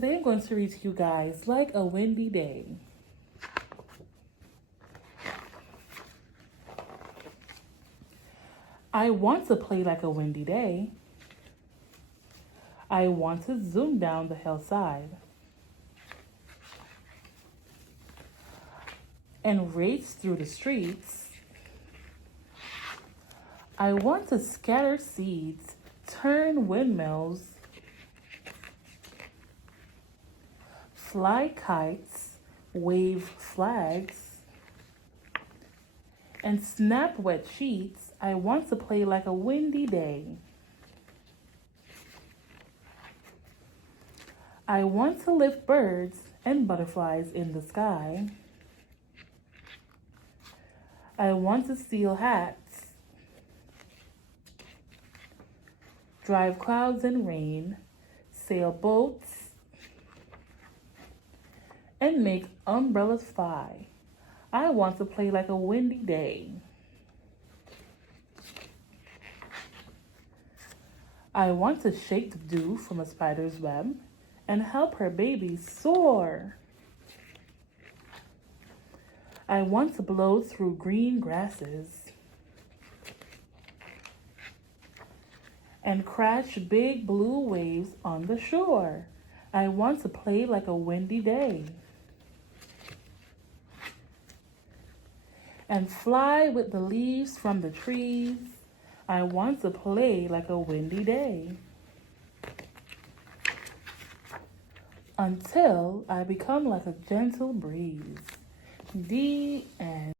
today I'm going to read to you guys Like a Windy Day. I want to play like a windy day. I want to zoom down the hillside and race through the streets. I want to scatter seeds, turn windmills, fly kites, wave flags, and snap wet sheets. I want to play like a windy day. I want to lift birds and butterflies in the sky. I want to steal hats, drive clouds in rain, sail boats, and make umbrellas fly. I want to play like a windy day. I want to shake the dew from a spider's web and help her baby soar. I want to blow through green grasses and crash big blue waves on the shore. I want to play like a windy day and fly with the leaves from the trees. I want to play like a windy day until I become like a gentle breeze. The end.